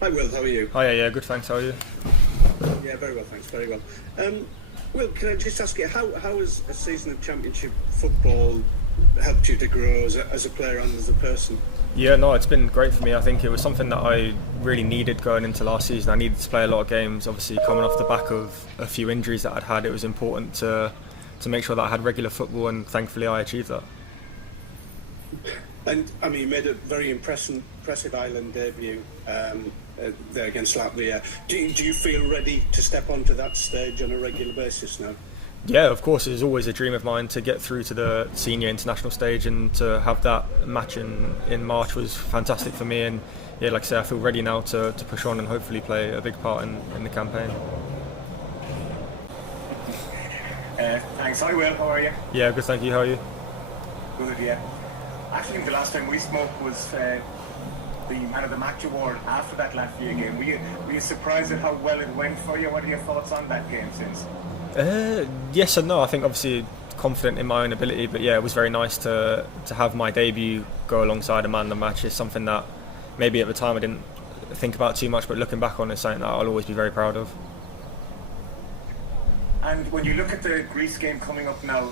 Hi Will, how are you? Hi, yeah, good, thanks. How are you? Yeah, very well, thanks, very well. Will, can I just ask you, how has a season of Championship football helped you to grow as a player and as a person? Yeah, no, it's been great for me. I think it was something that I really needed going into last season. I needed to play a lot of games. Obviously, coming off the back of a few injuries that I'd had, it was important to make sure that I had regular football, and thankfully I achieved that. And I mean, you made a very impressive Ireland debut there against Latvia. Do you feel ready to step onto that stage on a regular basis now? Yeah, of course, it was always a dream of mine to get through to the senior international stage, and to have that match in March was fantastic for me. And yeah, like I say, I feel ready now to push on and hopefully play a big part in the campaign. Thanks. Hi Will, how are you? Yeah, good, thank you. How are you? Good, yeah. Actually, the last time we spoke was the Man of the Match award after that Latvia game. Were you surprised at how well it went for you? What are your thoughts on that game since? Yes and no. I think obviously confident in my own ability, but yeah, it was very nice to have my debut go alongside a Man of the Match. Is something that maybe at the time I didn't think about too much, but looking back on it, it's something that I'll always be very proud of. And when you look at the Greece game coming up now,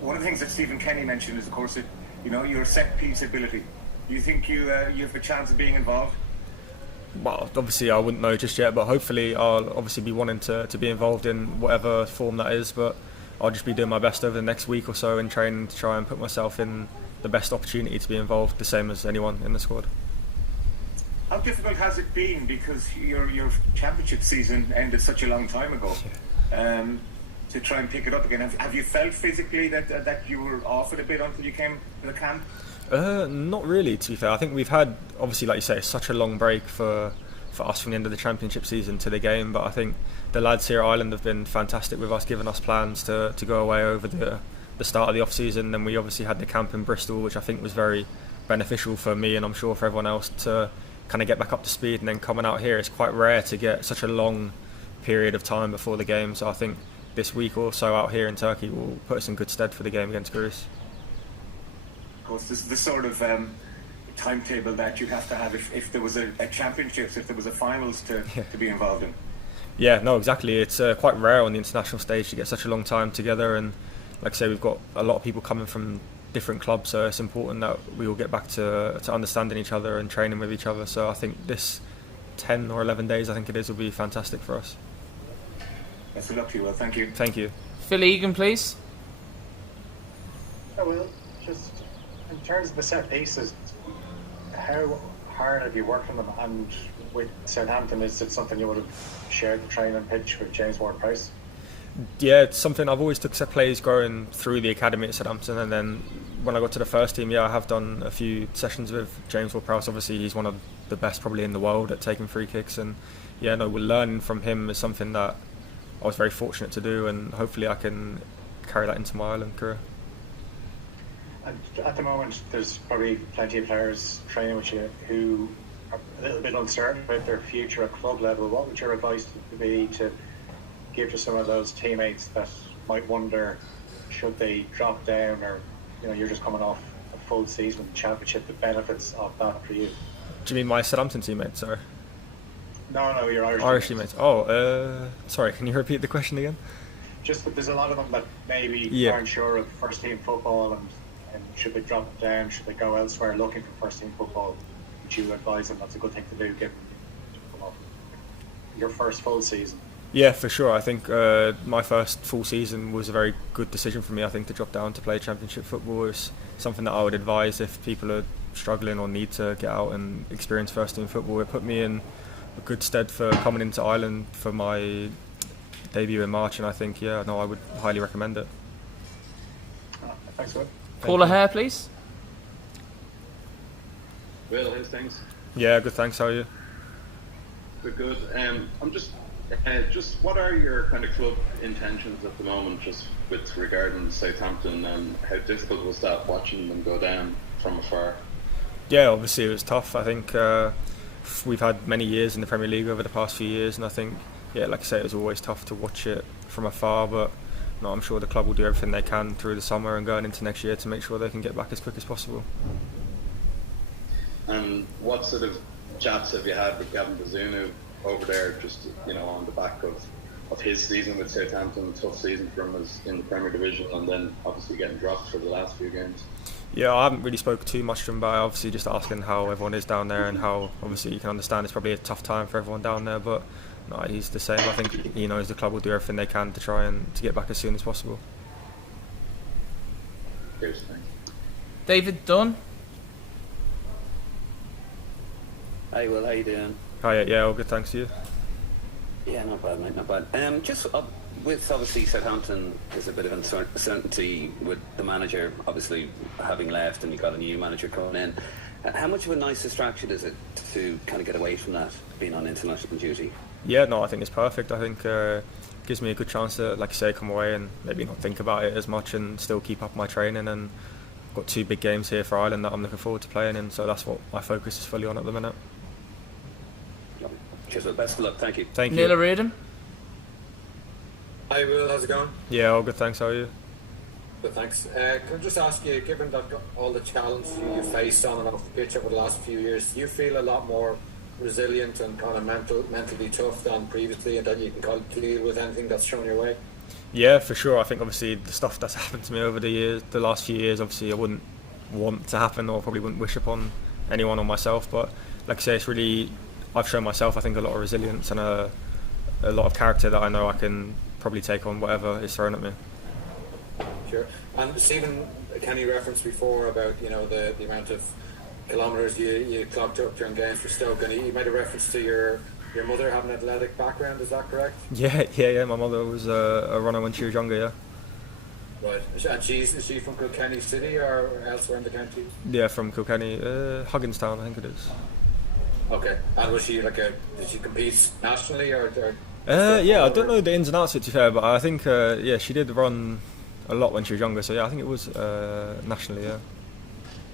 one of the things that Stephen Kenny mentioned is, of course, your set piece ability. Do you think you have a chance of being involved? Well, obviously I wouldn't know just yet, but hopefully I'll obviously be wanting to be involved in whatever form that is. But I'll just be doing my best over the next week or so in training to try and put myself in the best opportunity to be involved, the same as anyone in the squad. How difficult has it been, because your championship season ended such a long time ago? To try and pick it up again, have you felt physically that you were off it a bit until you came to the camp? Not really, to be fair. I think we've had, obviously, like you say, such a long break for us from the end of the championship season to the game, but I think the lads here at Ireland have been fantastic with us, giving us plans to go away over the start of the off-season. Then we obviously had the camp in Bristol, which I think was very beneficial for me, and I'm sure for everyone else, to kind of get back up to speed. And then coming out here, it's quite rare to get such a long period of time before the game, so I think this week or so out here in Turkey will put us in good stead for the game against Greece. Of course, this is the sort of timetable that you have to have if there was a championships, if there was a finals to be involved in. Yeah, no, exactly. It's quite rare on the international stage to get such a long time together, and like I say, we've got a lot of people coming from different clubs, so it's important that we all get back to understanding each other and training with each other. So I think this 10 or 11 days, I think it is, will be fantastic for us. Best of luck to you, Will. Thank you. Thank you. Phil Egan, please. Oh, well, just in terms of the set pieces, how hard have you worked on them? And with Southampton, is it something you would have shared the training pitch with James Ward-Prowse? Yeah, it's something I've always took set plays growing through the academy at Southampton, and then when I got to the first team, I have done a few sessions with James Ward-Prowse. Obviously, he's one of the best probably in the world at taking free kicks, and we're learning from him is something that I was very fortunate to do, and hopefully I can carry that into my Ireland career. And at the moment, there's probably plenty of players training with you who are a little bit uncertain about their future at club level. What would your advice be to give to some of those teammates that might wonder, should they drop down, or you're just coming off a full season of the championship, the benefits of that for you? Do you mean my Southampton teammates, or? No, your Irish teammates. Oh, sorry, can you repeat the question again? Just that there's a lot of them that maybe aren't sure of first team football, and should they drop down, should they go elsewhere looking for first team football? Would you advise them that's a good thing to do, given your first full season? Yeah, for sure. I think my first full season was a very good decision for me. I think to drop down to play championship football is something that I would advise if people are struggling or need to get out and experience first team football. It put me in a good stead for coming into Ireland for my debut in March, and I think I would highly recommend it. Thanks, Will. Paula Hare, please. Will, how's things? Yeah, good, thanks. How are you? Good. I'm just what are your kind of club intentions at the moment, just with regarding Southampton, and how difficult was that watching them go down from afar? Yeah, obviously it was tough. I think we've had many years in the Premier League over the past few years, and I think, like I say, it was always tough to watch it from afar, but I'm sure the club will do everything they can through the summer and going into next year to make sure they can get back as quick as possible. And what sort of chats have you had with Gavin Bazunu over there, just on the back of his season with Southampton, tough season for him in the Premier Division, and then obviously getting dropped for the last few games? Yeah, I haven't really spoken too much to him, but obviously just asking how everyone is down there and how obviously you can understand it's probably a tough time for everyone down there, but no, he's the same. I think he knows the club will do everything they can to try and to get back as soon as possible. Cheers, thanks. David Dunn. Hi Will, how you doing? Hi, yeah, all good, thanks to you. Yeah, not bad, mate, not bad. Just with obviously Southampton, there's a bit of uncertainty with the manager obviously having left, and you've got a new manager coming in. How much of a nice distraction is it to kind of get away from that, being on international duty? Yeah, no, I think it's perfect. I think it gives me a good chance to, like you say, come away and maybe not think about it as much and still keep up my training. And I've got 2 big games here for Ireland that I'm looking forward to playing in, so that's what my focus is fully on at the minute. Cheers, well, best of luck, thank you. Thank you. Neil O'Riordan. Hi Will, how's it going? Yeah, all good, thanks. How are you? Good, thanks. Can I just ask you, given that all the challenges you faced on and off the pitch over the last few years, do you feel a lot more resilient and kind of mentally tough than previously, and that you can kind of deal with anything that's thrown your way? Yeah, for sure. I think obviously the stuff that's happened to me over the last few years, obviously I wouldn't want to happen, or probably wouldn't wish upon anyone or myself. But like I say, it's really, I've shown myself, I think, a lot of resilience and a lot of character that I know I can probably take on whatever is thrown at me. Sure. And Stephen Kenny referenced before about the amount of kilometres you clocked up during games for Stoke, and he made a reference to your mother having an athletic background. Is that correct? Yeah. My mother was a runner when she was younger. Yeah. Right. And is she from Kilkenny City or elsewhere in the county? Yeah, from Kilkenny, Hugginstown, I think it is. Okay. And was she did she compete nationally or yeah, I don't know the ins and outs of it, to be fair, but I think she did run a lot when she was younger, so yeah, I think it was nationally, yeah.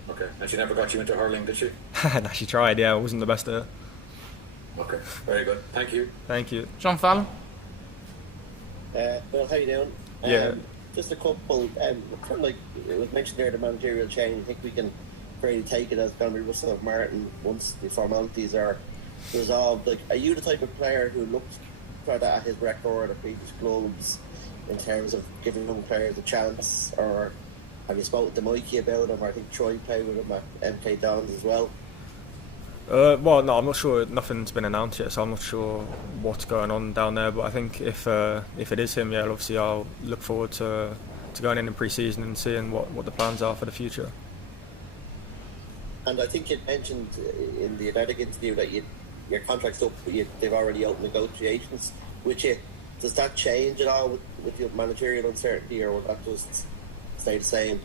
Okay. And she never got you into hurling, did she? No, she tried, yeah, I wasn't the best at it. Okay, very good. Thank you. Thank you. John Fallon. Well, how you doing? Yeah. Just a couple, kind of like it was mentioned there, the managerial change. I think we can fairly take it as Donald Russell of Martin once the formalities are resolved. Like, are you the type of player who looks at his record at previous clubs in terms of giving young players a chance, or have you spoken to Mikey about him? Or I think Troy played with him at MK Dons as well. Well, no, I'm not sure. Nothing's been announced yet, so I'm not sure what's going on down there. But I think if it is him, yeah, obviously I'll look forward to going in pre-season and seeing what the plans are for the future. And I think you mentioned in the Athletic interview that your contract's up, they've already opened negotiations with you. Does that change at all with your managerial uncertainty, or will that just stay the same?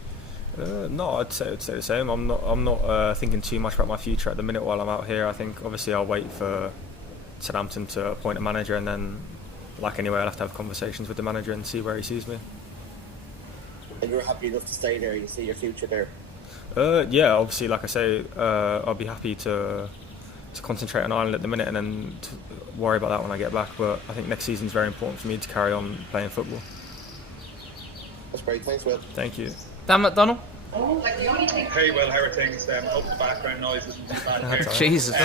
No, I'd say the same. I'm not thinking too much about my future at the minute while I'm out here. I think obviously I'll wait for Southampton to appoint a manager, and then, like anyway, I'll have to have conversations with the manager and see where he sees me. And you're happy enough to stay there? You see your future there? Yeah, obviously, like I say, I'll be happy to concentrate on Ireland at the minute, and then to worry about that when I get back. But I think next season's very important for me to carry on playing football. That's great. Thanks, Will. Thank you. Dan McDonnell. Hey, Will, how are things? Hope the background noise isn't too bad here. Jesus.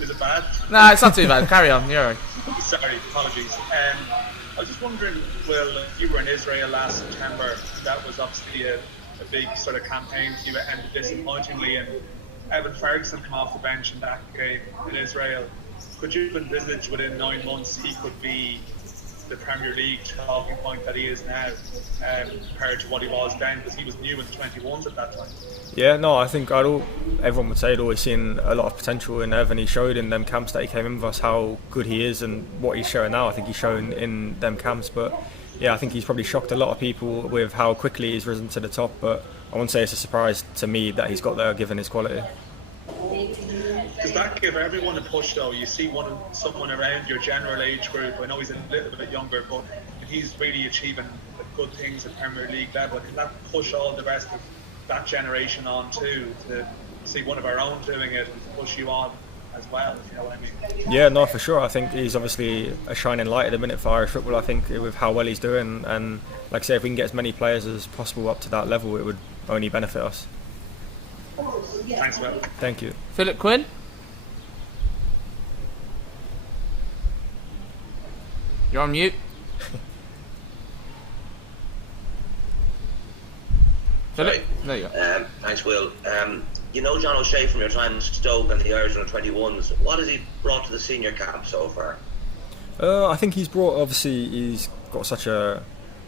Is it bad? Nah, it's not too bad. Carry on. You're alright. Sorry, apologies. I was just wondering, Will, you were in Israel last September. That was obviously a big sort of campaign for you, and disappointingly, and Evan Ferguson come off the bench in that game in Israel. Could you envisage within 9 months he could be the Premier League talking point that he is now, compared to what he was then, because he was new in 21s at that time? Yeah, no, I think everyone would say I'd always seen a lot of potential in Evan. He showed in them camps that he came in with us how good he is, and what he's showing now I think he's shown in them camps. But yeah, I think he's probably shocked a lot of people with how quickly he's risen to the top, but I wouldn't say it's a surprise to me that he's got there given his quality. Does that give everyone a push though? You see someone around your general age group, I know he's a little bit younger, but if he's really achieving good things at Premier League level, can that push all the rest of that generation on too, to see one of our own doing it and push you on as well, if you know what I mean? Yeah, no, for sure. I think he's obviously a shining light at the minute for Irish football. I think with how well he's doing, and like I say, if we can get as many players as possible up to that level, it would only benefit us. Thanks, Will. Thank you. Philip Quinn? You're on mute. Philip? There you go. Thanks, Will. You know John O'Shea from your time in Stoke and the Irish under-21s. What has he brought to the senior camp so far? I think he's got such a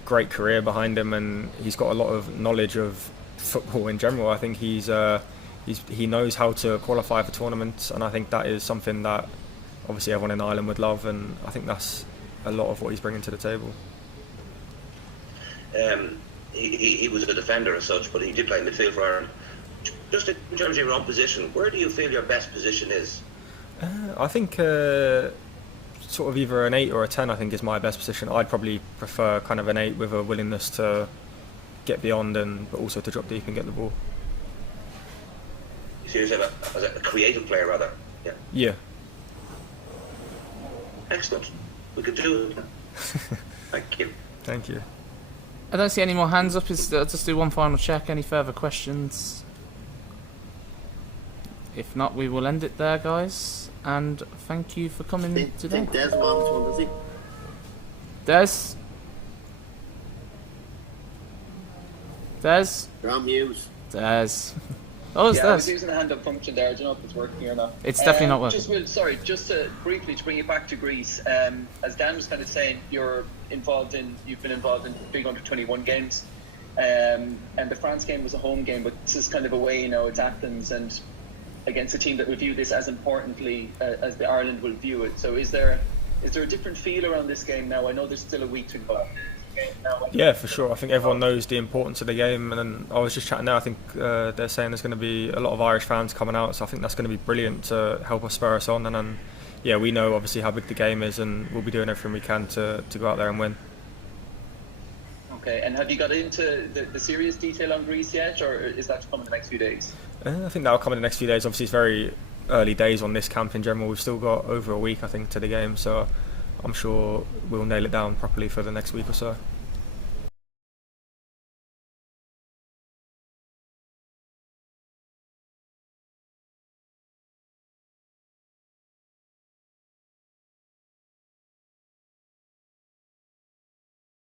great career behind him, and he's got a lot of knowledge of football in general. I think he knows how to qualify for tournaments, and I think that is something that obviously everyone in Ireland would love, and I think that's a lot of what he's bringing to the table. He was a defender as such, but he did play midfield for Ireland. Just in terms of your own position, where do you feel your best position is? I think sort of either an 8 or a 10 I think is my best position. I'd probably prefer kind of an 8 with a willingness to get beyond but also to drop deep and get the ball. You see yourself as a creative player rather? Yeah. Excellent. We could do it. Thank you. Thank you. I don't see any more hands up. I'll just do one final check. Any further questions? If not, we will end it there, guys. And thank you for coming today. I think Des wants one, does he? Des? You're on mute. Des. Oh, it's I Des. was using the hand-up function there. I don't know if it's working or not. It's definitely not working. Just briefly to bring you back to Greece. As Dan was kind of saying, you've been involved in big under-21 games. And the France game was a home game, but this is kind of away, it's Athens and against a team that would view this as importantly as the Ireland will view it. So is there a different feel around this game now? I know there's still a week to go. Yeah, for sure. I think everyone knows the importance of the game, and then I was just chatting there. I think they're saying there's going to be a lot of Irish fans coming out, so I think that's going to be brilliant to help us spur us on. And then, we know obviously how big the game is, and we'll be doing everything we can to go out there and win. Okay, and have you got into the serious detail on Greece yet, or is that to come in the next few days? I think that'll come in the next few days. Obviously, it's very early days on this camp in general. We've still got over a week, I think, to the game, so I'm sure we'll nail it down properly for the next week or so.